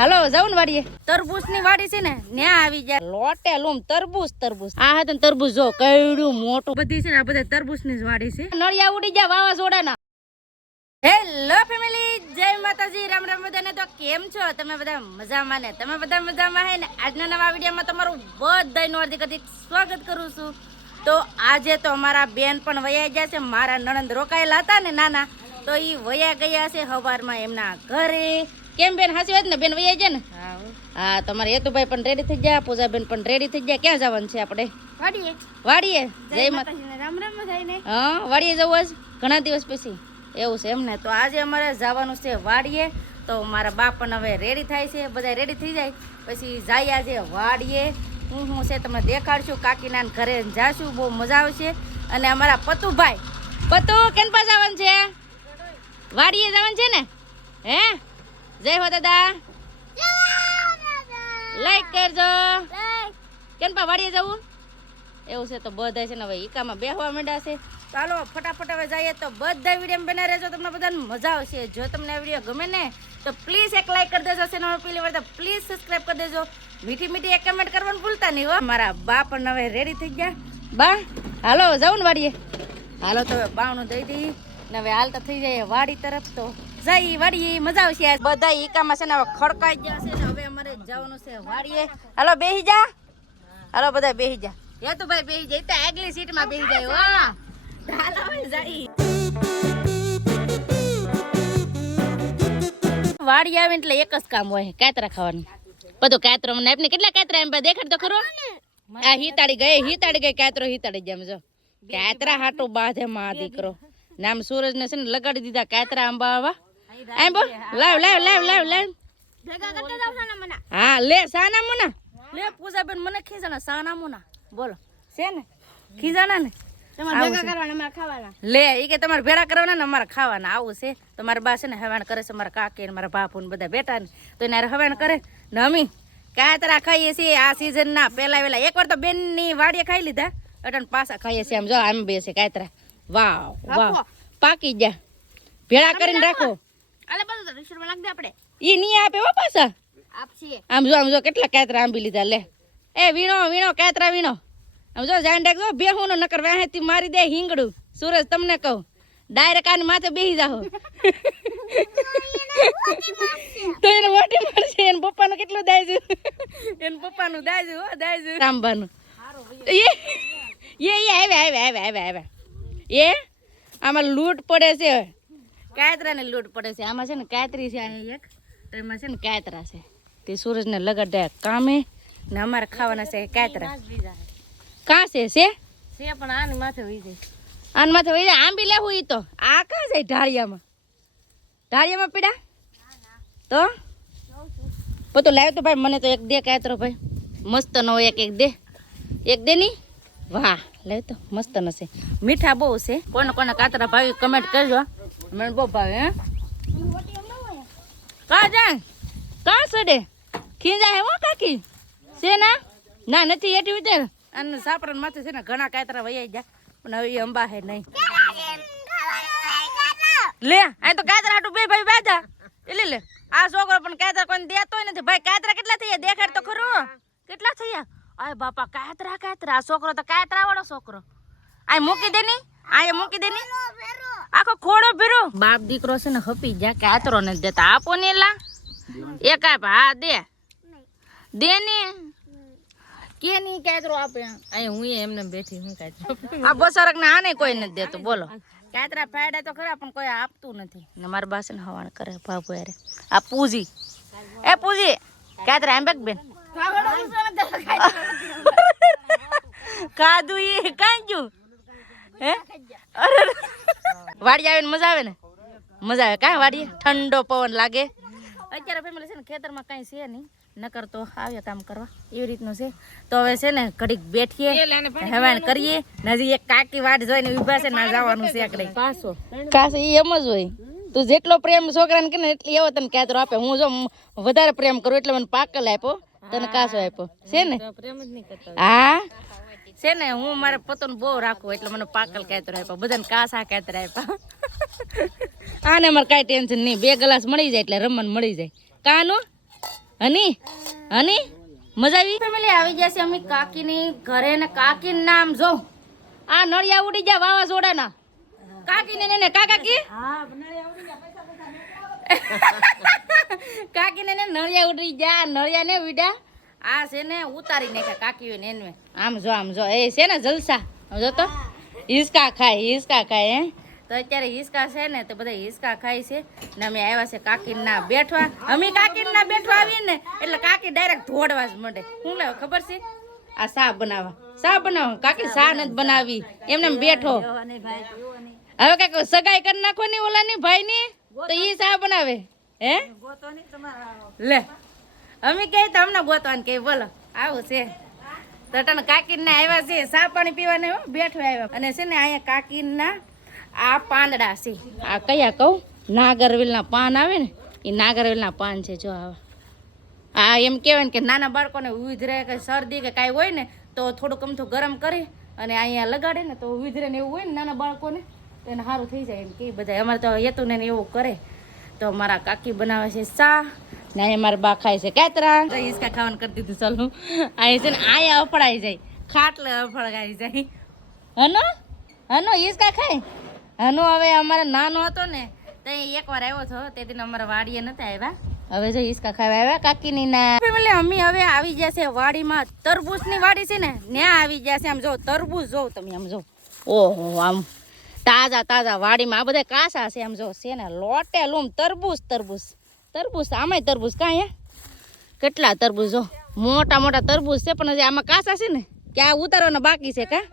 હાલો જાઉં ને વાડીએ તરબૂચ ની વાડી છે ને ન્યા આવી જાય લોટે લૂમ તરબૂચ આ હતું તરબૂચ જો કઈડું મોટું બધી છે ને આ બધા તરબૂચ ની જ વાડી છે નળિયા ઉડી જાય વાવાઝોડાના હેલો ફેમિલી જય માતાજી રામ રામ બધાને તો કેમ છો તમે બધા મજામાં ને તમે બધા મજામાં હે ને આજના નવા વિડીયોમાં તમારું બધાનું હાર્દિક હાર્દિક સ્વાગત કરું છું તો આજે તો અમારા બેન પણ વયા ગયા છે મારા નણંદ રોકાયેલા હતા ને નાના તો ઈ વયા ગયા છે સવારમાં એમના ઘરે કેમ બેન હાસી વાત ને બેન વયા ગયા ને હા તમારે હેતુભાઈ પણ રેડી થઈ ગયા પૂજાબેન પણ રેડી થઈ ગયા ક્યાં જવાનું છે આપણે વાડીએ જય માતાજી રામ રામ બધાને હા વાડીએ જવું આજ ઘણા દિવસ પછી એવું છે એમને તો આજે અમારે જવાનું છે વાડીએ તો મારા બાપ પણ હવે રેડી થાય છે બધા રેડી થઈ જાય પછી જાય આજે વાડીએ હું છે તમને દેખાડશું કાકીના ઘરે જાશું બહુ મજા આવશે અને અમારા પતુભાઈ પતુ કેન પાસે જવાનું છે વાડીએ જવાનું છે ને હે જય હો દાદા લાઈક કરજો કેન પા વાડીએ જવું એવું છે તો બધા છે ને હવે ઈકામાં બેહવા માંડ્યા છે ચાલો ફટાફટ હવે જઈએ તો બધા વિડીયો બના રહેજો તમને બધાને મજા આવશે જો તમને આ વિડીયો ગમે ને તો પ્લીઝ એક લાઈક કરી દેજો ચેનલ પેલી વાર તો પ્લીઝ સબસ્ક્રાઇબ કરી દેજો મીઠી મીઠી એક કમેન્ટ કરવાનું ભૂલતા નહીં હો મારા બા પણ હવે રેડી થઈ ગયા બા હાલો જાઉં ને વાડીએ હાલો તો બાવનું દઈ દઈ ને હવે હાલતા થઈ જાય વાડી તરફ તો જઈ વાડીએ મજા આવશે બધા ઈકામાં છે ને હવે ખડકાઈ ગયા છે ને હવે અમારે જવાનું છે વાડીએ હાલો બેહી જા હાલો બધા બેહી જા એ તો ભાઈ બેહી જાય તો આગલી સીટમાં બેહી જાય હો હાલો જઈ વાડી આવે એટલે એક જ કામ હોય કાતરા ખાવાનું બધું કાતરો મને આપને કેટલા કાતરા એમ દેખાડ તો ખરો આ હિતાડી ગઈ કાતરો હિતાડી જેમ જો કાતરા હાટો બાધે માં દીકરો નામ સૂરજ ને છે ને લગાડી દીધા કાતરા આંબા આવા એમ બો લાવ ભેગા કરતા જાવ સાના મના હા લે સાના મના લે પૂજાબેન મને ખીજાના સાના મના બોલો છે ને ખીજાના ને તમારે ભેગા કરવાના અમારે ખાવાના લે ઈ કે તમારે ભેગા કરવાના ને અમારે ખાવાના આવું છે તમારા બા છે ને હવાણ કરે છે મારા કાકી ને મારા બાપુ ને બધા બેઠા ને તો એને હવાણ કરે ને અમે કાતરા ખાઈએ છીએ આ સીઝન ના પેલા વેલા એકવાર તો બેન ની વાડીએ ખાઈ લીધા અટન પાછા ખાઈએ છીએ આમ જો આમ બે છે કાતરા વાવ પાકી ગયા ભેળા કરીને રાખો આલે બધું તો રિક્ષરમાં લાગ દે આપણે ઈ ની આપે હો પાછા આપશે આમ જો કેટલા કાતરા આંબી લીધા લે એ વીણો કાતરા વીણો આમ જો જાણ રાખજો બેહું ન નકર વાહેથી મારી દે હિંગડું સૂરજ તમને કહું ડાયરેક્ટ આને માથે બેહી જાઓ તો એને મોટી મારશે એને પપ્પાનું કેટલું દાયજુ એને પપ્પાનું દાયજુ રામબાનું એ આવે એ આમાં લૂંટ પડે છે કાતરાને લૂંટ પડે છે આમાં છે ને કાતરી છે અહીંયા એક તો એમાં છે ને કાતરા છે તે સૂરજને લગાડે કામે ને અમારે ખાવાના છે કાતરા કાં છે પણ આની માથે વહી જાય આંબી લેવું ઈ તો આ કાં જાય ઢાળિયામાં પીડા તો પોતો લાવ્યો તો ભાઈ મને તો એક દે કાતરો ભાઈ મસ્ત નો એક દે ની વાહ લાવ તો મસ્ત નશે મીઠા બહુ છે કોને કાતરા ભાવી કમેન્ટ કરજો મને બહુ ભાવે હે કા સડે ખીજા હે હો કાકી છે ના નથી એટી ઉતર અને સાપરણ માથે છે ને ઘણા કાતરા વૈયા ગયા પણ હવે એ અંબા હે નહીં લે આ તો કાતરા હાટુ બે ભાઈ બાજા લે આ છોકરો પણ કાતરા કોઈ દેતો નથી ભાઈ કાતરા કેટલા થયા દેખાડ તો ખરું કેટલા થયા આય બાપા કાતરા આ છોકરો તો કાતરા વાળો છોકરો આ મૂકી દે ની આખો ખોડો ભેરો બાપ દીકરો છે ને હપી જા કાતરો નથી દેતા આપો ને લા એક આપ હા દે ને કે ની કાતરો આપે અહીં હું એમને બેઠી હું કાતરો આ બસરક ને આને કોઈ નથી દેતું બોલો કાતરા ફાડે તો ખરા પણ કોઈ આપતું નથી ને મારા બાસન હવાણ કરે બાબુ યારે આ પૂજી કાતરા આમ બેન કાદું એ કાંજુ હે અરે વાડી આવે ને મજા આવે કાં વાડીએ ઠંડો પવન લાગે અત્યારે ફેમિલી છે ને ખેતરમાં કાંઈ છે નહીં નકર તો આવ્યા કામ કરવા એવી રીતનું છે તો હવે છે ને ઘડીક બેઠીએ હવાણ કરીએ નજી એક કાકી વાટ જોઈને ઉભા છે ના જવાનું છે આકડે કાસો ઈ એમ જ હોય તું જેટલો પ્રેમ છોકરાને કે ને એટલી એવો તને કાતરો આપે હું જો વધારે પ્રેમ કરું એટલે મને પાકલ આપ્યો તને કાસો આપ્યો છે ને હા છે ને હું મારે પતોને બહુ રાખું એટલે મને પાકલ કાતરો આપ્યો બધાને કાસા કાતર આપ્યા આને મારે કાંઈ ટેન્શન નહીં 2 ગ્લાસ મળી જાય એટલે રમણ મળી જાય કાનો હની હની મજા આવી ફેમિલી આવી જશે અમે કાકીની ઘરે ને કાકીનું નામ જો આ નળિયા ઉડી ગયા વાવાઝોડાના કાકીને ને કાકી કાકીને ને નળિયા ઉડી ગયા નળિયા ને વિડા આ છે ને ઉતારી નાખ્યા કાકીઓ ને એને આમ જો એ છે ને જલસા જો તો હિસકા ખાય હે તો અત્યારે હિસકા છે ને તો બધા હિસકા ખાય છે ને અમે આવ્યા છે કાકીના બેઠવા અમે કાકીના બેઠવા આવીએ ને એટલે કાકી ડાયરેક્ટ ધોડવા જ માંડે શું લેવા ખબર છે આ સા બનાવવા કાકી સા નથી બનાવી એમને બેઠો હવે કઈક સગાઈ કરી નાખો ની ઓલા ની ભાઈ ની તો ઈ સા બનાવે હે લે અમે કઈ તો અમને ગોતવાનું કે બોલો આવું છે તો તને કાકીના આવ્યા છે સા પાણી પીવાને બેઠવા આવ્યા અને છે ને અહીંયા કાકીના આ પાંદડા છે આ કયા કહું નાગરવેલના પાન આવે ને એ નાગરવેલના પાન છે જો આવા આ એમ કહેવાય ને કે નાના બાળકોને ઉધરે કે શરદી કે કાંઈ હોય ને તો થોડુંક અમથું ગરમ કરી અને અહીંયા લગાડે ને તો ઉધરે ને એવું હોય ને નાના બાળકોને તો એને સારું થઈ જાય એમ કે બધા અમારે તો હેતું ને એવું કરે તો મારા કાકી બનાવે છે ચા ને અહીંયા મારા બા ખાય છે કાતરા હિસકા ખાવાનું કરી દીધું ચાલુ અહીંયા છે ને અહીંયા અફળાઈ જાય ખાટલે અફળાઈ જાય હનો હિસકા ખાય હનો હવે અમારે નાનો હતો ને તો એકવાર આવ્યો હતો તે દિન અમારા વાડીએ નતા આવ્યા હવે જો હિસકા ખાવા આવ્યા કાકીની ના અમે હવે આવી જશે વાડીમાં તરબૂચની વાડી છે ને ત્યાં આવી જશે આમ જો તરબૂચ જો તમે આમ જો ઓહો આમ તાજા વાડીમાં આ બધા કાસા છે આમ જો છે ને લોટે લૂમ તરબૂચ આમાંય તરબૂચ કાંઈ કેટલા તરબૂચ જો મોટા તરબૂચ છે પણ હજી આમાં કાસા છે ને કે આ ઉતારવાના બાકી છે કા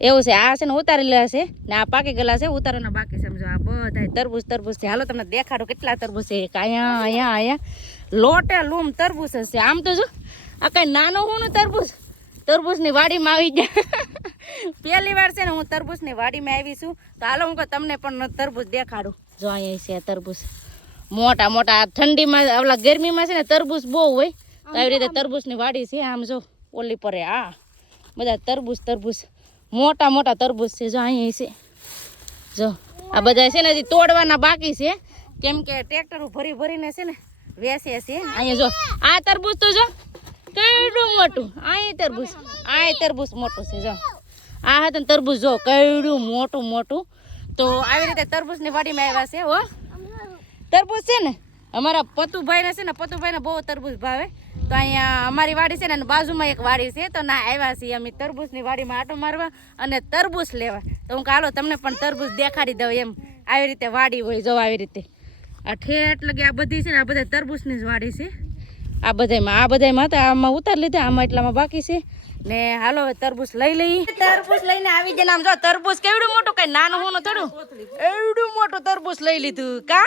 એવું છે આ છે ને ઉતારેલા છે ને આ પાકી ગયેલા છે ઉતારવાના બાકી સમજો આ બધા તરબૂચ છે હાલો તમને દેખાડો કેટલા તરબૂચ છે અહીંયા લોટે લૂમ તરબૂચ છે આમ તો જો આ કઈ નાનો હું તરબૂચની વાડીમાં આવી ગયા પહેલી વાર છે ને હું તરબૂચની વાડીમાં આવી છું તો હાલો હું તમને પણ તરબૂચ દેખાડું જો અહીંયા છે તરબૂચ મોટા ઠંડીમાં ઓલા ગરમીમાં છે ને તરબૂચ બહુ હોય તો આવી રીતે તરબૂચની વાડી છે આમ જો ઓલી પરે આ બધા તરબૂચ મોટા તરબૂચ છે જો અહીંયા છે જો આ બધા છે ને હજી તોડવાના બાકી છે કેમ કે ટ્રેક્ટર ભરીને છે ને વેસે છે અહીંયા જો આ તરબૂચ તો જો કેવડું મોટું અહીંયા તરબૂચ મોટું છે જો આ હતું તરબૂચ જો કેવડું મોટું તો આવી રીતે તરબૂચની વાડીમાં આવ્યા છે હો તરબૂચ છે ને અમારા પતુભાઈને છે ને પતુભાઈને બહુ તરબૂચ ભાવે તો અહીંયા અમારી વાડી છે ને બાજુમાં એક વાડી છે તો ના આવ્યા છીએ અમે તરબૂચની વાડીમાં આટો મારવા અને તરબૂચ લેવા તો હું હાલો તમને પણ તરબૂચ દેખાડી દઉં એમ આવી રીતે વાડી હોય જો આવી રીતે આ ઠેઠ લગી આ બધી છે ને આ બધા તરબૂચની જ વાડી છે આ બધામાં હતા આમાં ઉતારી લીધા આમાં એટલામાં બાકી છે ને હાલો હવે તરબૂચ લઈ લઈને આવી જાય આમ જો તરબૂચ કેવડું મોટું કઈ નાનું હોનું થોડું એવડું મોટું તરબૂચ લઈ લીધું કા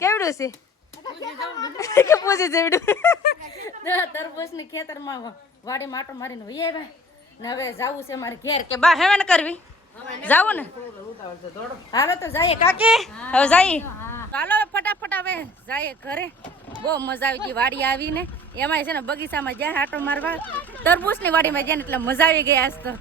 કેવડું છે પૂછી જેવડું તરબૂચ ની ખેતરમાં વાડી માટો મારીને વહી આવ્યા ને હવે જાવું છે મારે ઘેર કે બા હેવાન કરવી જાવું ને હાલો તો જઈએ કાકી હવે જઈએ હાલો ફટાફટ હવે જઈએ ઘરે બહુ મજા આવી ગઈ વાડી આવીને એમાં છે ને બગીચામાં જ્યાં આટો મારવા તરબૂચની વાડીમાં જાય ને એટલે મજા આવી ગઈ આજ તો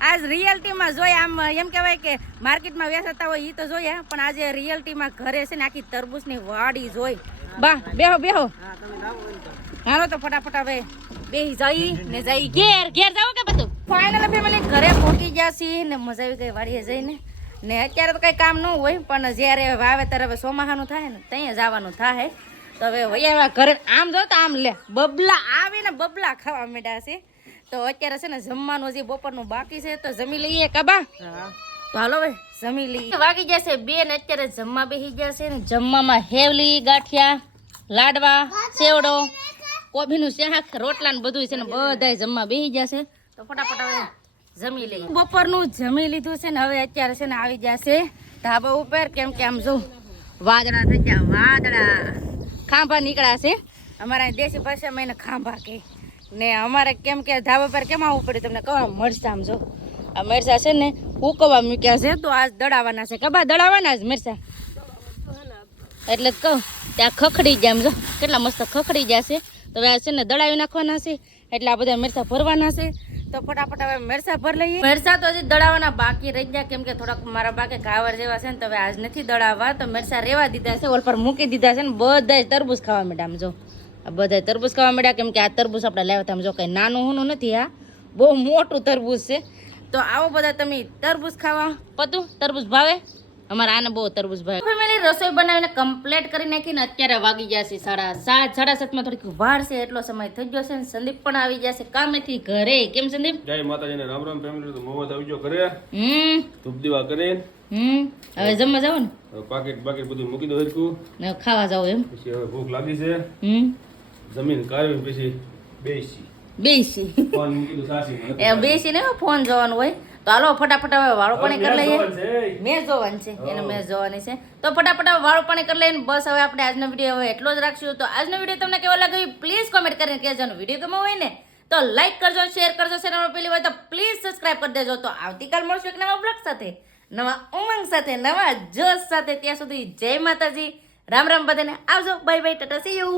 આજ રિયલ્ટીમાં જોયા આમ એમ કહેવાય કે માર્કેટમાં વેચાતા હોય એ તો જોયા પણ આજે રિયલ્ટીમાં ઘરે છે ને આખી તરબૂચની વાડી જોઈ બા બેહો હાલો તો ફટાફટ હવે બેહી જઈ ને જઈ ઘેર જાવ કે બધું ફાઇનલ ફેમિલી ઘરે પહોંચી ગયા છીએ ને મજા આવી ગઈ વાડીએ જઈને ને અત્યારે તો કઈ કામ ન હોય પણ જ્યારે વાવેતર હવે ચોમાસાનું થાય ને ત્યાં જવાનું થાય તો હવે વૈયા ઘરે આમ જો તો આમ લે બબલા આવીને બબલા ખાવા માંડ્યા છે તો અત્યારે છે ને જમવાનું હજી બપોરનું બાકી છે તો જમી લઈએ કાબા તો હાલો ભાઈ જમી લઈએ વાગી જશે 2 ને અત્યારે જમવા બેસી જશે ને જમવામાં હેવલી ગાંઠિયા લાડવા સેવડો કોબીનું શાક રોટલા ને બધું છે ને બધાય જમવા બેસી જશે તો ફટાફટ હવે જમી લઈએ બપોરનું જમી લીધું છે ને હવે અત્યારે છે ને આવી જશે ધાબા ઉપર કેમ કે આમ જો વાદળા થઈ ગયા ખાંભા નીકળ્યા છે અમારા દેશી ભાષામાં એને ખાંભા કહે ને અમારે કેમ કે ધાબા પર કેમ આવવું પડે તમને કહો મરચા આમ જો આ મરચા છે ને ઉકવવા મૂક્યા છે તો આજ દડાવવાના છે કબા દડાવવાના જ મરચા એટલે જ કહું ત્યાં ખખડી જાય આમ જો કેટલા મસ્ત ખખડી જશે તો હવે છે ને દડાવી નાખવાના છે એટલે આ બધા મરચા ભરવાના છે તો ફટાફટ હવે મરસા ભર લઈએ. મરસા તો હજી દળાવવાના બાકી રહી ગયા, કેમ કે થોડાક મારા બાકે ઘાવર જેવા છે ને, તો હવે આજ નથી દળાવવા. તો મરસા રેવા દીધા છે, ઓલ પર મૂકી દીધા છે ને બધાય તરબૂચ ખાવા માંડ્યા. આમ જો આ બધાય તરબૂચ ખાવા માંડ્યા, કેમ કે આ તરબૂચ આપણે લાવ્યા હતા. આમ જો કઈ નાનું હોનું નથી, આ બહુ મોટું તરબૂચ છે. તો આવો બધા તમે તરબૂચ ખાવા. પતું તરબૂચ ભાવે? અમારા આને બહુ તરબૂચ ભાવે. ફેમિલી રસોઈ બનાવીને કમ્પ્લીટ કરી નાખીને અત્યારે વાગી ગયા છે 7:30. 7:30 થોડીક વાર છે, એટલો સમય થઈ ગયો છે. સંદીપ પણ આવી ગયા છે કામેથી ઘરે. કેમ સંદીપ? જય માતાજીને રામ રામ ફેમિલી. તો મોહમ્મદ આવી ગયો ઘરે, ધૂપ દીવા કરે. હવે જમવા જાવ ને, પાકેટ બધું મૂકી દો હરખું, ને ખાવા જાવ એમ. પછી હવે ભૂખ લાગી છે. જમીન કાઢી પછી બેસી ફોન મૂકી દો સાસી એ બેસી ને ફોન જોવાનું હોય. તો હાલો ફટાફટ હવે વાળું પાણી કરી લઈએ. મેચ જોવાની છે, એને મેચ જોવાની છે. તો ફટાફટ હવે વાળું પાણી કરી લઈએ. બસ હવે આપણે આજનો વિડીયો હવે એટલો જ રાખશું. તો આજનો વિડીયો તમને કેવો લાગ્યો પ્લીઝ કોમેન્ટ કરીને કહેજો. વિડીયો ગમ્યો હોય ને તો લાઈક કરજો, શેર કરજો. ચેનલ પહેલી વાર તો પ્લીઝ સબસ્ક્રાઇબ કરી દેજો. તો આવતીકાલ મળશું એક નવા બ્લોગ સાથે, નવા ઉમંગ સાથે, નવા જોશ સાથે. ત્યાં સુધી જય માતાજી, રામ રામ બધાને. આવજો, bye bye, Tata, C you.